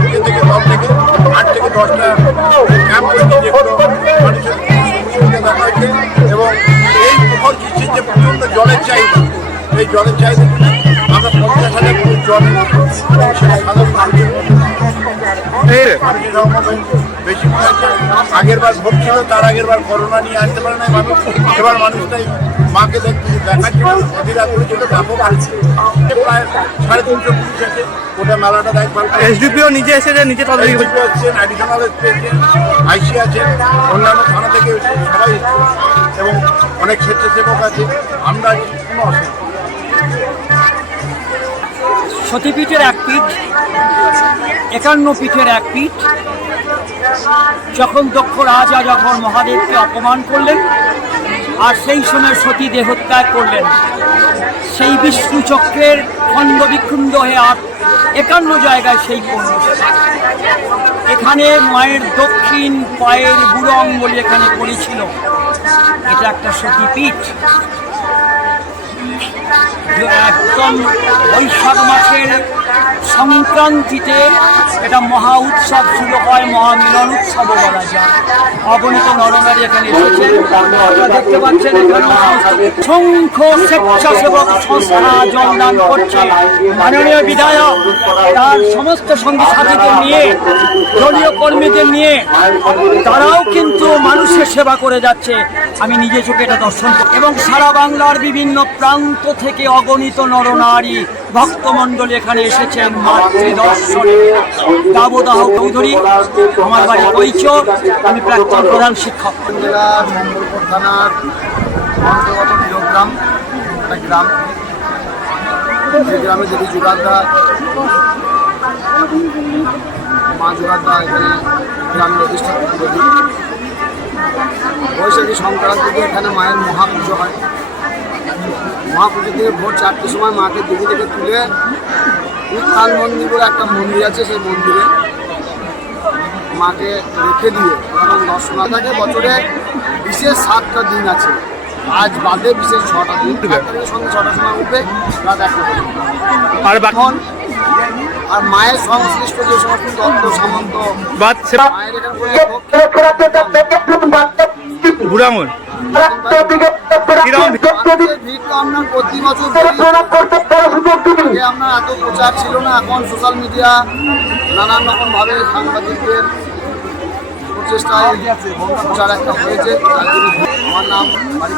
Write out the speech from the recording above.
নিজের থেকে দল থেকে 8 থেকে 10টা ক্যাম্প থেকে যেগুলো মানুষের সুবিধা দেখা হয়েছে এবং এই প্রকল্প কৃষির যে প্রচণ্ড জলের চাহিদা, এই জলের চাহিদা আমরা 50,000 জল সেটা সাধারণ মানুষের বেশি মনে হচ্ছে। আগের বার ভোট ছিল, তার আগের বার করোনা নিয়ে আসতে পারে না মানুষ, এবার মানুষটাই মাকে দেখার জন্য অধীরা করেছিল ব্যাপক আছে প্রায় 350 পুলিশ আছে ওটা মেলাটা দেখবার। এসডিপিও নিজে এসেছে, নিজে তদারকি হচ্ছেন, অ্যাডিশনাল এসেছেন, আইসি আছেন, অন্যান্য থানা থেকে সবাই এবং অনেক স্বেচ্ছাসেবক আছে। আমরা কোনো অসুবিধা সতীপীঠের এক পীঠ, 51 পীঠের এক পীঠ। যখন দক্ষ রাজা যখন মহাদেবকে অপমান করলেন আর সেই সময় সতী দেহত্যাগ করলেন, সেই বিষ্ণু চক্রের খণ্ড বিখণ্ড হয়ে আর 51 জায়গায় সেই পণ্য। এখানে মায়ের দক্ষিণ পায়ের বুড়ো অঙ্গলি এখানে পড়েছিল। এটা একটা সতীপীঠ। একদম বৈশাখ মাসের সংক্রান্তিতে এটা মহা উৎসব শুরু হয়, মহামিলন উৎসব বলা যায়। অগণিত নরনারী এখানে এসেছেন, আপনারা দেখতে পাচ্ছেন এখানে অসংখ্য স্বেচ্ছাসেবক সংস্থা জলদান করছে। মাননীয় বিধায়ক তার সমস্ত সঙ্গী সাথীদের নিয়ে, দলীয় কর্মীদের নিয়ে তারাও কিন্তু মানুষের সেবা করে যাচ্ছে। আমি নিজে চোখে এটা দর্শন করি এবং সারা বাংলার বিভিন্ন প্রান্ত থেকে অগণিত নরনারী ভক্তমণ্ডলী এখানে এসেছেন মাতৃদর্শনে। দাবদাহ চৌধুরী, আমার বাড়ি কৈচক, আমি প্রাক্তন প্রধান শিক্ষক। জেলার মঙ্গলপুর থানার অন্তর্গত বিরগ্রাম একটা গ্রাম, সেই গ্রামে দেবী যোগাদ্দা, মা যোগাদ্দা এখানে গ্রামের অধিষ্ঠাত্রী দেবী। বৈশাখী সংক্রান্তিতে এখানে মায়ের মহাপুজো হয়। মহাপুজো থেকে ভোর 4টের সময় মাকে দিকে থেকে তুলে উত্থান মন্দির বলে একটা মন্দির আছে, সেই মন্দিরে মাকে রেখে দিয়ে এবং দর্শনার্থীকে বছরে বিশেষ 7টা দিন আছে, আজ বাদে বিশেষ 6টা দিন। সন্ধ্যে 6টার সময় উঠবে, রাত 1টা পর্যন্ত। আর এখন আর মায়ের সংশ্লিষ্ট যে সমস্ত তত্ত্ব সামন্ত মায়ের এখানে বুড়াঙ্গন আপনার প্রতি বছর আমরা এত প্রচার ছিল না। এখন সোশ্যাল মিডিয়া নানান রকম ভাবে সাংবাদিকদের প্রচেষ্টায় প্রচার একটা হয়েছে। আমার নাম বাড়ি